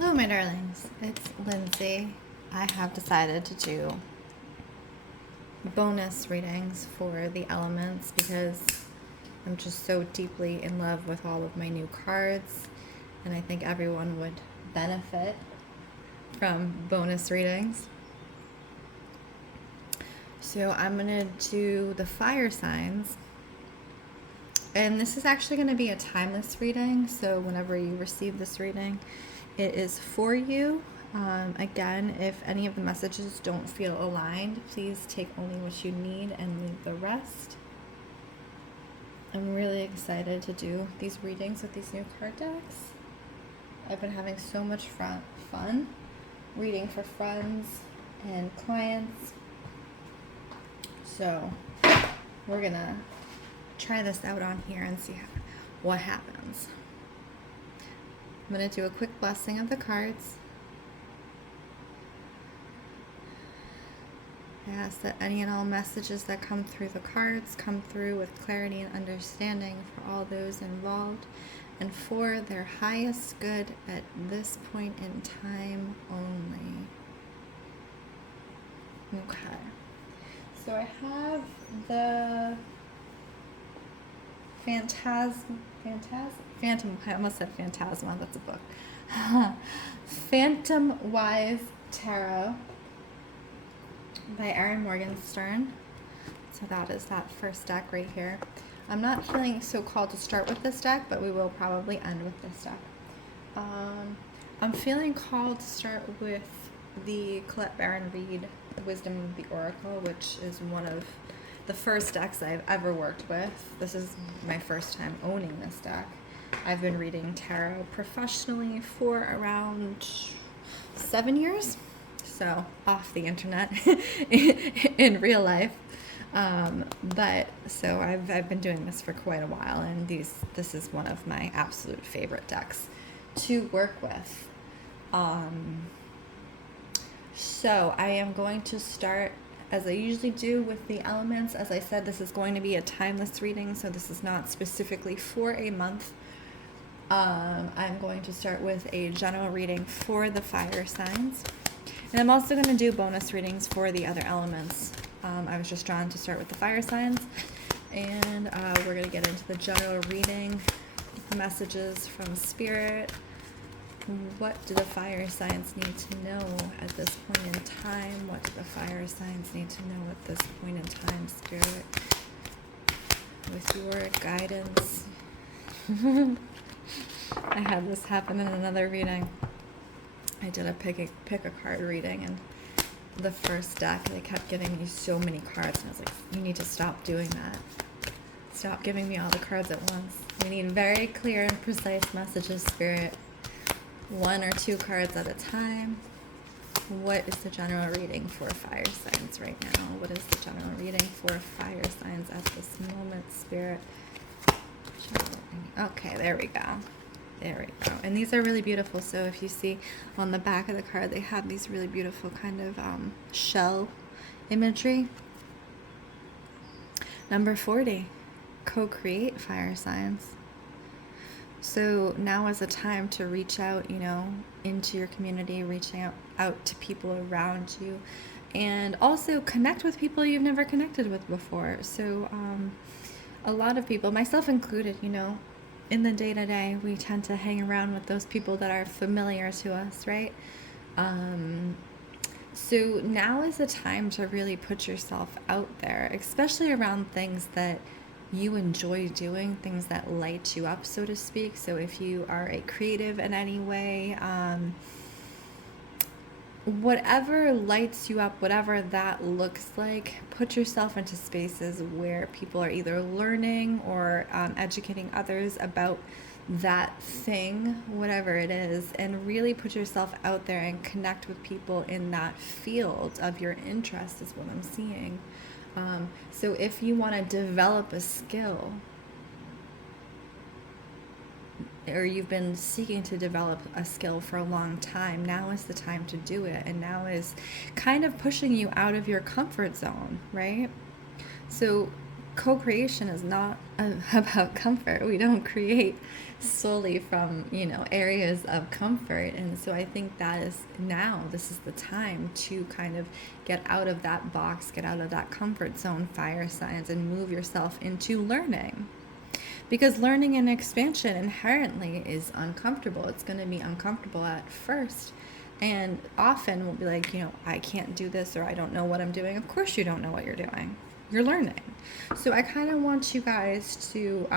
Hello, my darlings. It's Lindsay. I have decided to do bonus readings for the elements because I'm just so deeply in love with all of my new cards, and I think everyone would benefit from bonus readings. So I'm going to do the fire signs. And this is actually going to be a timeless reading, so whenever you receive this reading, it is for you. Again, if any of the messages don't feel aligned, please take only what you need and leave the rest. I'm really excited to do these readings with these new card decks. I've been having so much fun reading for friends and clients. So we're going to try this out on here and see what happens. I'm going to do a quick blessing of the cards. I ask that any and all messages that come through the cards come through with clarity and understanding for all those involved and for their highest good at this point in time only. Okay. So I have the I almost said Phantasma, that's a book. Phantom Wise Tarot by Erin Morgenstern. So that is that first deck right here. I'm not feeling so called to start with this deck, but we will probably end with this deck. I'm feeling called to start with the Colette Baron Reid Wisdom of the Oracle, which is one of the first decks I've ever worked with. This is my first time owning this deck. I've been reading tarot professionally for around 7 years, so off the internet in real life. But so I've been doing this for quite a while, and this is one of my absolute favorite decks to work with. So I am going to start, as I usually do, with the elements. As I said, this is going to be a timeless reading, so this is not specifically for a month. I'm going to start with a general reading for the fire signs. And I'm also going to do bonus readings for the other elements. I was just drawn to start with the fire signs. And we're going to get into the general reading, messages from Spirit. What do the fire signs need to know at this point in time? What do the fire signs need to know at this point in time, Spirit? With your guidance. I had this happen in another reading. I did a pick a card reading, and the first deck, they kept giving me so many cards, and I was like, you need to stop doing that. Stop giving me all the cards at once. We need very clear and precise messages, Spirit. 1 or 2 cards at a time. What is the general reading for fire signs right now? What is the general reading for fire signs at this moment, Spirit? Okay, there we go. There we go. And these are really beautiful. So if you see on the back of the card, they have these really beautiful kind of shell imagery. Number 40, co-create fire signs. So now is the time to reach out, into your community, reaching out to people around you, and also connect with people you've never connected with before. So a lot of people, myself included, in the day-to-day, we tend to hang around with those people that are familiar to us, right? So now is the time to really put yourself out there, especially around things that you enjoy doing, things that light you up, so to speak. So if you are a creative in any way, whatever lights you up, whatever that looks like, put yourself into spaces where people are either learning or educating others about that thing, whatever it is, and really put yourself out there and connect with people in that field of your interest is what I'm seeing. So if you want to develop a skill, or you've been seeking to develop a skill for a long time, now is the time to do it. And now is kind of pushing you out of your comfort zone, right? So co-creation is not about comfort. We don't create solely from, areas of comfort. And so I think that is now, this is the time to kind of get out of that box, get out of that comfort zone, fire signs, and move yourself into learning. Because learning and expansion inherently is uncomfortable. It's going to be uncomfortable at first. And often we'll be like, I can't do this, or I don't know what I'm doing. Of course you don't know what you're doing. You're learning. So I kind of want you guys to,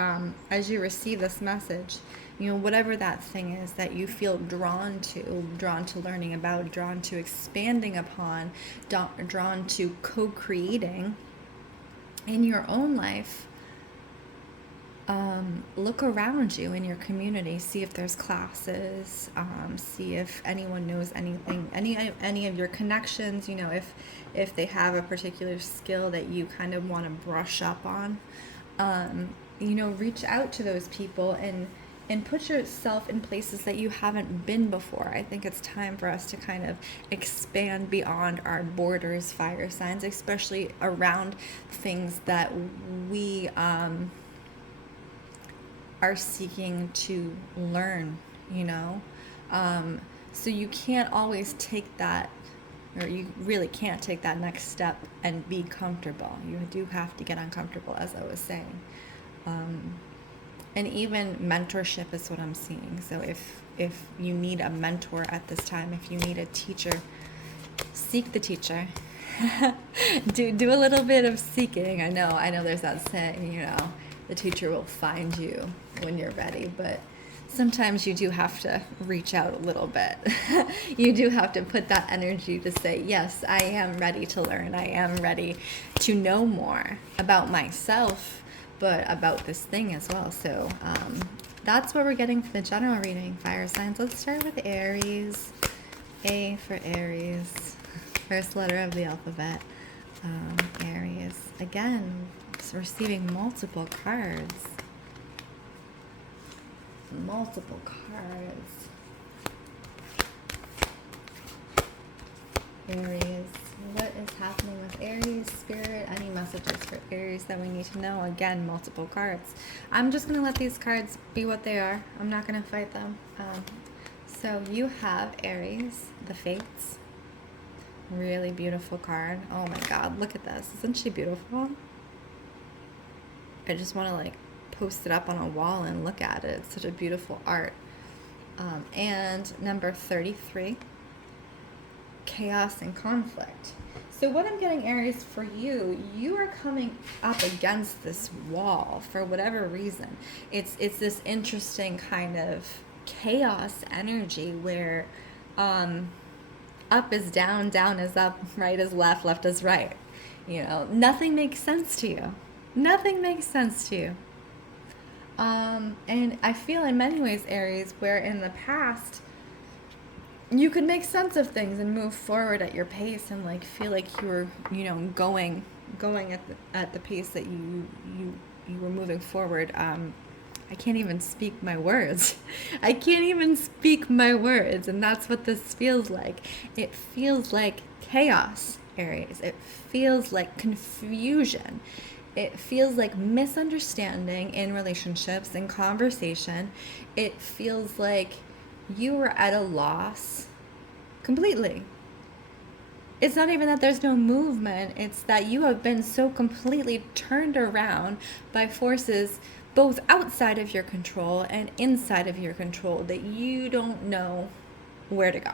as you receive this message, whatever that thing is that you feel drawn to learning about, drawn to expanding upon, drawn to co-creating in your own life, look around you in your community, see if there's classes, see if anyone knows anything, any of your connections, if they have a particular skill that you kind of want to brush up on, reach out to those people and put yourself in places that you haven't been before. I think it's time for us to kind of expand beyond our borders, fire signs, especially around things that we are seeking to learn, so you can't always take that, or you really can't take that next step and be comfortable. You do have to get uncomfortable, as I was saying. And even mentorship is what I'm seeing. So if you need a mentor at this time, if you need a teacher, seek the teacher. do a little bit of seeking. I know there's that saying, the teacher will find you when you're ready, but sometimes you do have to reach out a little bit. You do have to put that energy to say, yes, I am ready to learn. I am ready to know more about myself, but about this thing as well. So that's what we're getting for the general reading, fire signs. Let's start with Aries. A for Aries. First letter of the alphabet. Aries. Again, receiving multiple cards. Multiple cards. Aries. What is happening with Aries? Spirit, any messages for Aries that we need to know? Again, multiple cards. I'm just going to let these cards be what they are. I'm not going to fight them. So you have Aries, the Fates. Really beautiful card. Oh my God, look at this. Isn't she beautiful? I just want to post it up on a wall and look at it. It's such a beautiful art. And number 33, chaos and conflict. So what I'm getting, Aries, for you, you are coming up against this wall for whatever reason. It's this interesting kind of chaos energy where up is down, down is up, right is left, left is right. Nothing makes sense to you. Nothing makes sense to you. And I feel in many ways, Aries, where in the past you could make sense of things and move forward at your pace and feel like you were, going at the pace that you were moving forward. I can't even speak my words. I can't even speak my words, and that's what this feels like. It feels like chaos, Aries. It feels like confusion. It feels like misunderstanding in relationships and conversation. It feels like you were at a loss completely. It's not even that there's no movement. It's that you have been so completely turned around by forces both outside of your control and inside of your control that you don't know where to go.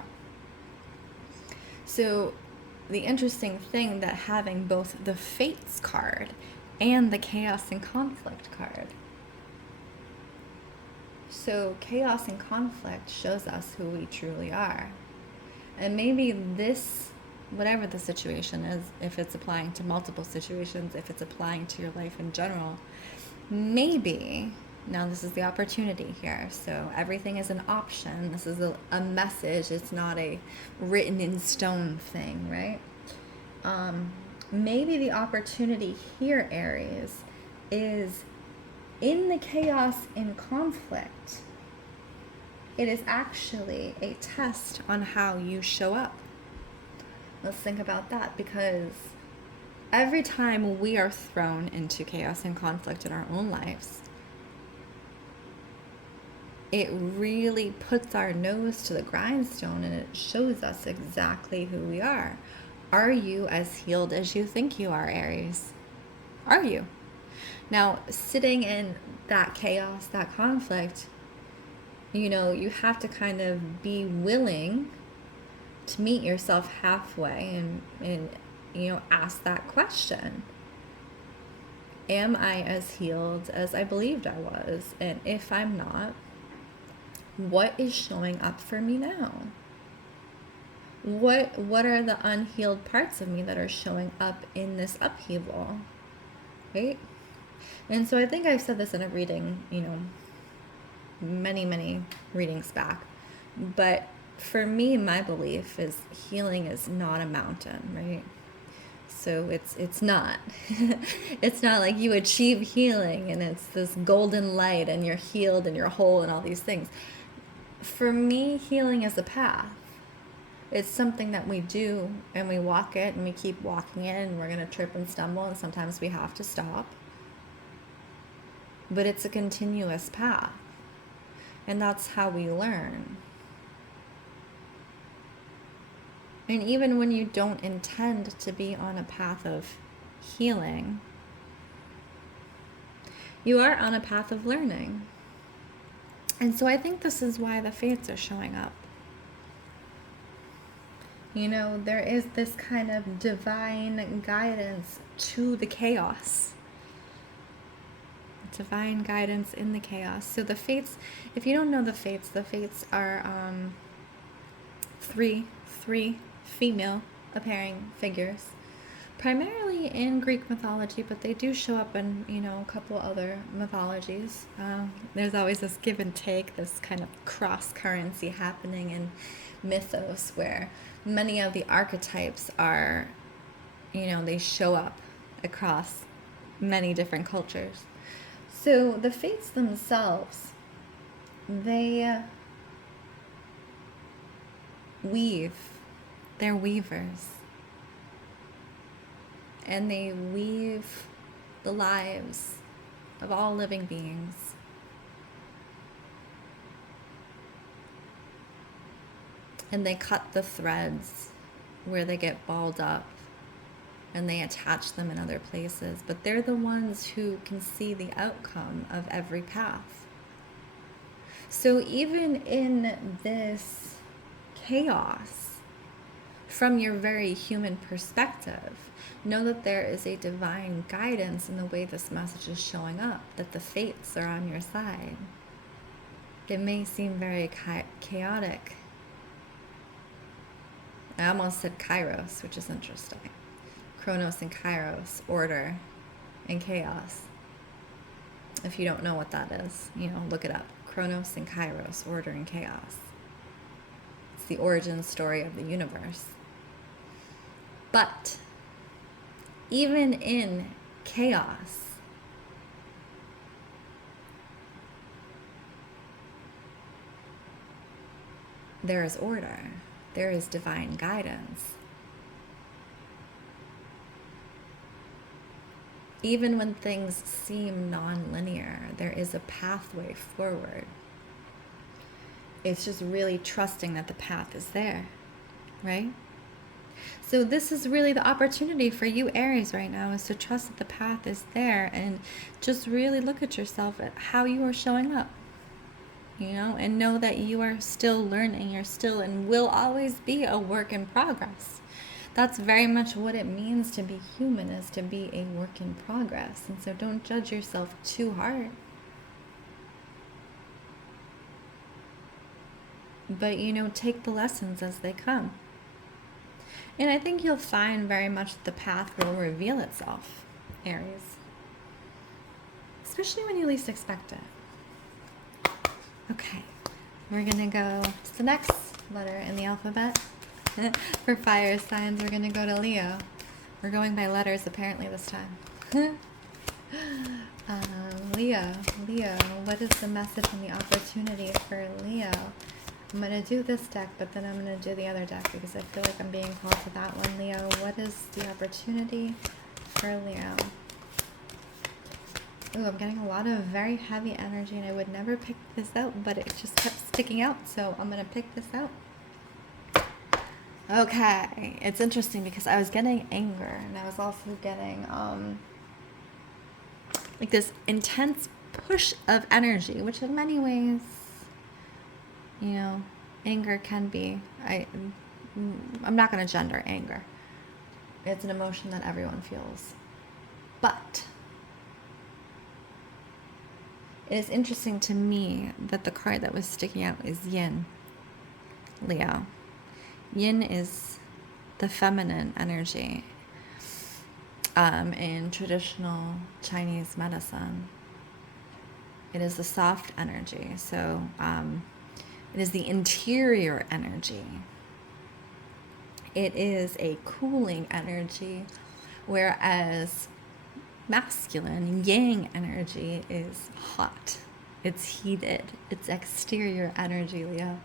So the interesting thing that having both the Fates card and the chaos and conflict card. So chaos and conflict shows us who we truly are. And maybe this, whatever the situation is, if it's applying to multiple situations, if it's applying to your life in general, maybe, now this is the opportunity here. So everything is an option. This is a message. It's not a written in stone thing, right? Maybe the opportunity here, Aries, is in the chaos and conflict. It is actually a test on how you show up. Let's think about that, because every time we are thrown into chaos and conflict in our own lives, it really puts our nose to the grindstone and it shows us exactly who we are. Are you as healed as you think you are, Aries? Are you? Now, sitting in that chaos, that conflict, you know, you have to kind of be willing to meet yourself halfway and you know, ask that question. Am I as healed as I believed I was? And if I'm not, what is showing up for me now? What are the unhealed parts of me that are showing up in this upheaval? Right? And so I think I've said this in a reading, you know, many readings back. But for me, my belief is healing is not a mountain, right? So it's not. It's not like you achieve healing and it's this golden light and you're healed and you're whole and all these things. For me, healing is a path. It's something that we do and we walk it and we keep walking it and we're going to trip and stumble and sometimes we have to stop. But it's a continuous path. And that's how we learn. And even when you don't intend to be on a path of healing, you are on a path of learning. And so I think this is why the fates are showing up. You know, there is this kind of divine guidance to the chaos. Divine guidance in the chaos. So the fates, if you don't know the fates are three female appearing figures, primarily in Greek mythology, but they do show up in, you know, a couple other mythologies. There's always this give and take, this kind of cross currency happening in mythos where many of the archetypes are, you know, they show up across many different cultures. So the fates themselves, they weave. They're weavers. And they weave the lives of all living beings. And they cut the threads where they get balled up and they attach them in other places. But they're the ones who can see the outcome of every path. So even in this chaos, from your very human perspective, know that there is a divine guidance in the way this message is showing up, that the fates are on your side. It may seem very chaotic. I almost said Kairos, which is interesting. Chronos and Kairos, order and chaos. If you don't know what that is, you know, look it up. Chronos and Kairos, order and chaos. It's the origin story of the universe. But even in chaos, there is order. There is divine guidance. Even when things seem non-linear, there is a pathway forward. It's just really trusting that the path is there, right? So this is really the opportunity for you, Aries, right now, is to trust that the path is there and just really look at yourself at how you are showing up, you know, and know that you are still learning. You're still and will always be a work in progress. That's very much what it means to be human, is to be a work in progress. And so don't judge yourself too hard. But, you know, take the lessons as they come. And I think you'll find very much the path will reveal itself, Aries. Especially when you least expect it. Okay, we're going to go to the next letter in the alphabet. For fire signs, we're going to go to Leo. We're going by letters apparently this time. Leo, what is the message and the opportunity for Leo? I'm going to do this deck, but then I'm going to do the other deck because I feel like I'm being called to that one. Leo, what is the opportunity for Leo. Ooh, I'm getting a lot of very heavy energy, and I would never pick this out, but it just kept sticking out, so I'm going to pick this out. Okay, it's interesting because I was getting anger, and I was also getting like this intense push of energy, which in many ways, you know, anger can be, I'm not going to gender anger. It's an emotion that everyone feels. But it is interesting to me that the card that was sticking out is Yin, Leo. Yin is the feminine energy in traditional Chinese medicine. It is the soft energy. So it is the interior energy. It is a cooling energy, whereas masculine, yang energy is hot. It's heated. It's exterior energy, Leo.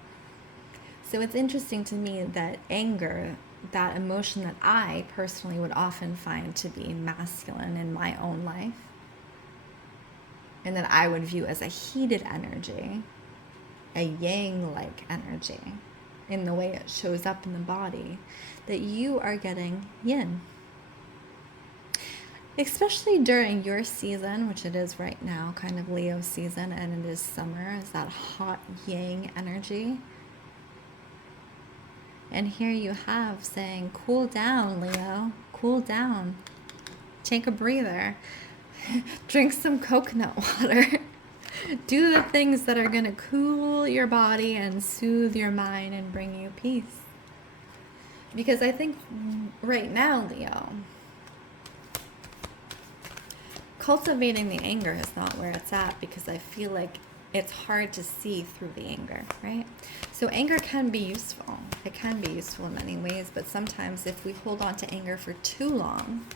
So it's interesting to me that anger, that emotion that I personally would often find to be masculine in my own life, and that I would view as a heated energy, a yang-like energy, in the way it shows up in the body, that you are getting yin. Especially during your season, which it is right now, kind of Leo season, and it is summer, is that hot yang energy. And here you have saying, cool down, Leo, cool down. Take a breather. Drink some coconut water. Do the things that are going to cool your body and soothe your mind and bring you peace. Because I think right now, Leo, cultivating the anger is not where it's at, because I feel like it's hard to see through the anger, right? So anger can be useful. It can be useful in many ways, but sometimes if we hold on to anger for too long,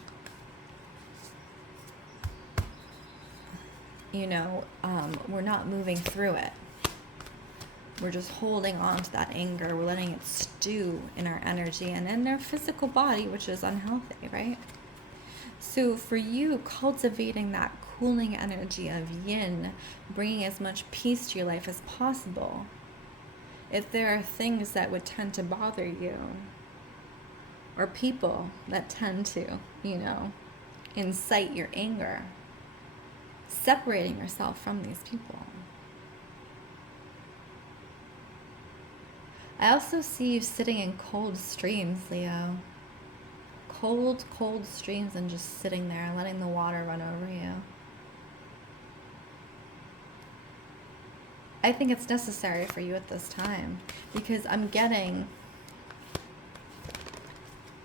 you know, we're not moving through it. We're just holding on to that anger. We're letting it stew in our energy and in our physical body, which is unhealthy, right? So for you, cultivating that cooling energy of yin, bringing as much peace to your life as possible. If there are things that would tend to bother you, or people that tend to, you know, incite your anger, separating yourself from these people. I also see you sitting in cold streams, Leo. Cold, cold streams, and just sitting there and letting the water run over you. I think it's necessary for you at this time, because I'm getting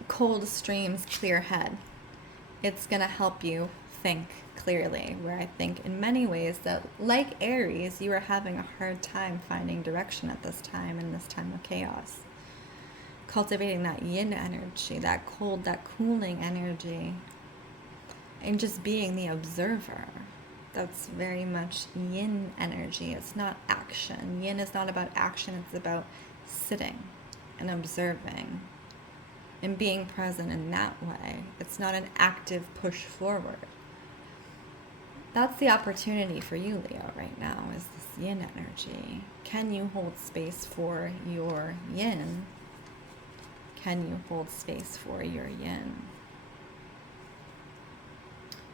cold streams, clear head. It's going to help you think clearly, where I think in many ways that, like Aries, you are having a hard time finding direction at this time, in this time of chaos. Cultivating that yin energy, that cold, that cooling energy, and just being the observer. That's very much yin energy. It's not action. Yin is not about action. It's about sitting and observing and being present in that way. It's not an active push forward. That's the opportunity for you, Leo, right now, is this yin energy. Can you hold space for your yin? Can you hold space for your yin?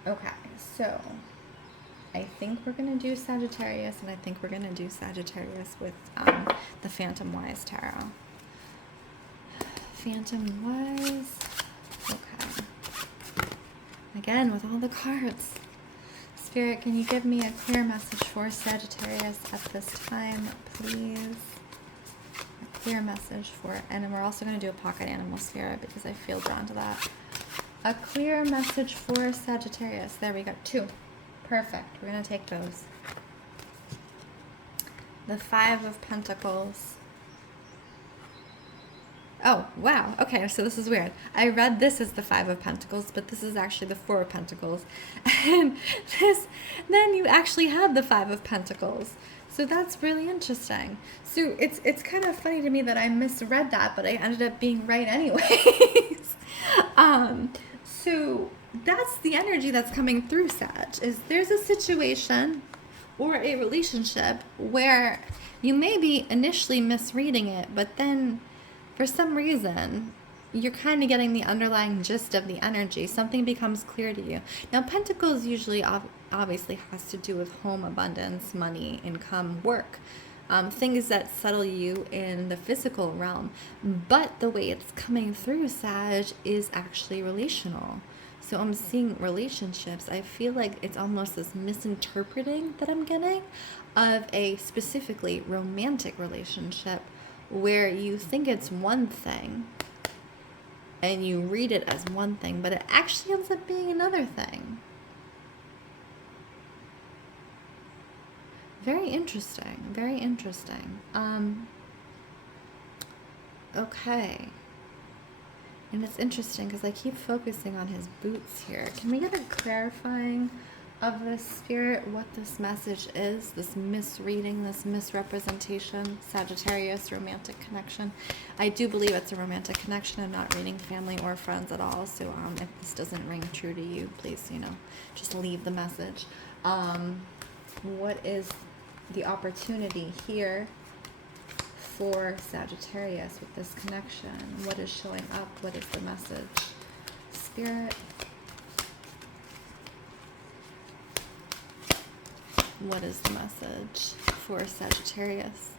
Okay, so I think we're going to do Sagittarius, and I think we're going to do Sagittarius with the Phantom Wise Tarot. Phantom Wise. Okay. Again, with all the cards. Spirit, can you give me a clear message for Sagittarius at this time, please? A clear message for it. And then we're also going to do a pocket animal spirit, because I feel drawn to that. A clear message for Sagittarius. There we go. 2. Perfect. We're going to take those. The 5 of Pentacles. Oh, wow. Okay, so this is weird. I read this as the 5 of Pentacles, but this is actually the 4 of Pentacles. And then you actually have the 5 of Pentacles. So that's really interesting. So it's kind of funny to me that I misread that, but I ended up being right anyways. So that's the energy that's coming through, Sag, is there's a situation or a relationship where you may be initially misreading it, but then for some reason you're kind of getting the underlying gist of the energy. Something becomes clear to you. Now, Pentacles usually obviously has to do with home, abundance, money, income, work. Things that settle you in the physical realm. But the way it's coming through, Sag, is actually relational. So I'm seeing relationships. I feel like it's almost this misinterpreting that I'm getting of a specifically romantic relationship where you think it's one thing and you read it as one thing, but it actually ends up being another thing. Very interesting. Very interesting. Okay. And it's interesting because I keep focusing on his boots here. Can we get a clarifying of the spirit, what this message is, this misreading, this misrepresentation, Sagittarius, romantic connection? I do believe it's a romantic connection. I'm not reading family or friends at all. So if this doesn't ring true to you, please, just leave the message. What is the opportunity here for Sagittarius with this connection? What is showing up? What is the message? Spirit. What is the message for Sagittarius?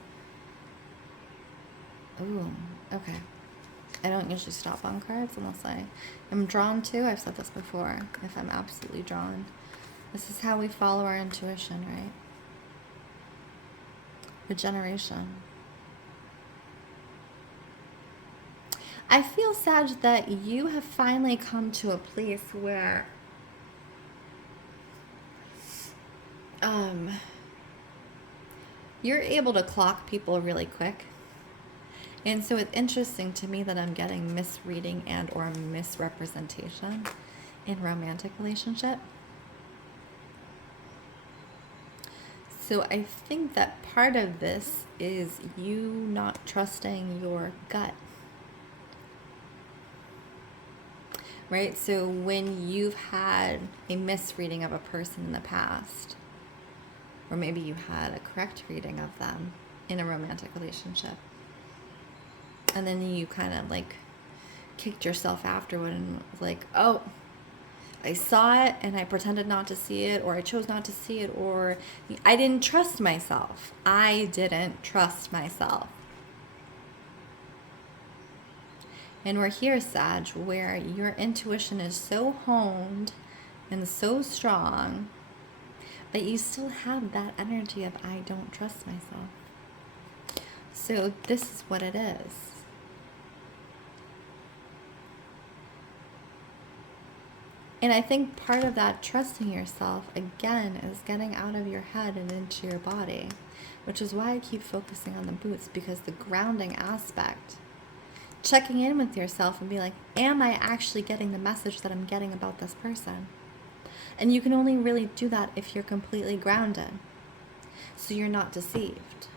Ooh, okay. I don't usually stop on cards unless I am drawn to. I've said this before. If I'm absolutely drawn. This is how we follow our intuition, right? Regeneration. I feel, Sag, that you have finally come to a place where you're able to clock people really quick. And so it's interesting to me that I'm getting misreading and or misrepresentation in romantic relationship. So I think that part of this is you not trusting your gut. Right? So when you've had a misreading of a person in the past, or maybe you had a correct reading of them in a romantic relationship, and then you kind of like kicked yourself afterward and was like, oh, I saw it and I pretended not to see it, or I chose not to see it, or I didn't trust myself. I didn't trust myself. And we're here, Sag, where your intuition is so honed and so strong, but you still have that energy of I don't trust myself. So this is what it is. And I think part of that trusting yourself, again, is getting out of your head and into your body, which is why I keep focusing on the boots, because the grounding aspect, checking in with yourself and be like, am I actually getting the message that I'm getting about this person? And you can only really do that if you're completely grounded, so you're not deceived.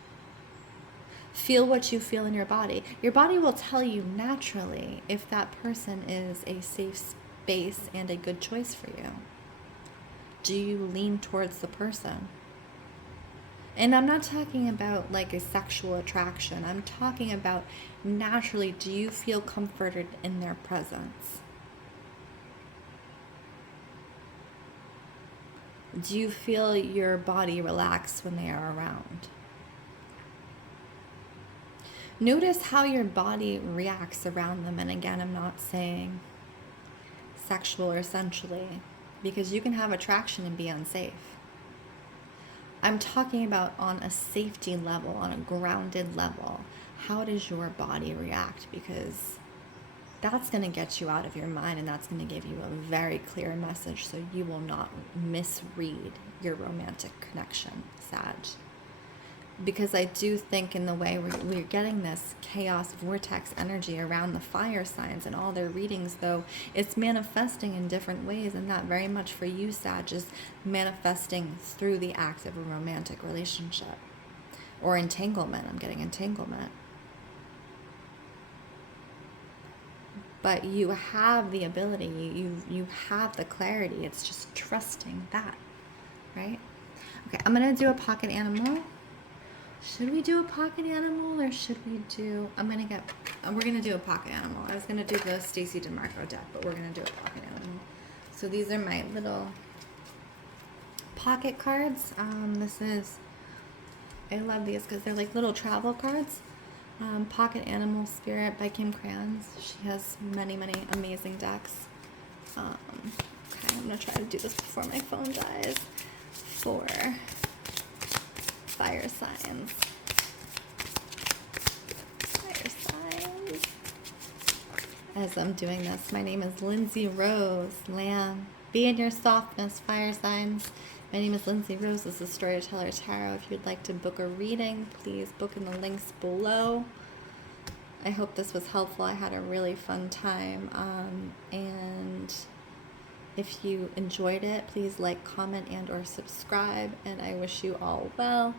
Feel what you feel in your body. Your body will tell you naturally if that person is a safe space and a good choice for you. Do you lean towards the person? And I'm not talking about like a sexual attraction. I'm talking about naturally, do you feel comforted in their presence? Do you feel your body relax when they are around? Notice how your body reacts around them. And again, I'm not saying sexual or sensually, because you can have attraction and be unsafe. I'm talking about on a safety level, on a grounded level. How does your body react? Because that's going to get you out of your mind, and that's going to give you a very clear message so you will not misread your romantic connection, Sag. Because I do think in the way we're getting this chaos vortex energy around the fire signs and all their readings, though, it's manifesting in different ways, and that very much for you, Sag, is manifesting through the act of a romantic relationship or entanglement. I'm getting entanglement. but you have the ability, you have the clarity. It's just trusting that, right? Okay, I'm gonna do a pocket animal. Should we do a pocket animal or should we do, we're gonna do a pocket animal. I was gonna do the Stacey DeMarco deck, but we're gonna do a pocket animal. So these are my little pocket cards. I love these because they're like little travel cards. Pocket Animal Spirit by Kim Krans. She has many, many amazing decks. Okay, I'm gonna try to do this before my phone dies. For fire signs. Fire signs. As I'm doing this, my name is Lindsey Rose, Lamb. Be in your softness, fire signs. My name is Lindsey Rose. This is Storyteller Tarot. If you'd like to book a reading, please book in the links below. I hope this was helpful. I had a really fun time. And if you enjoyed it, please like, comment, and or subscribe. And I wish you all well.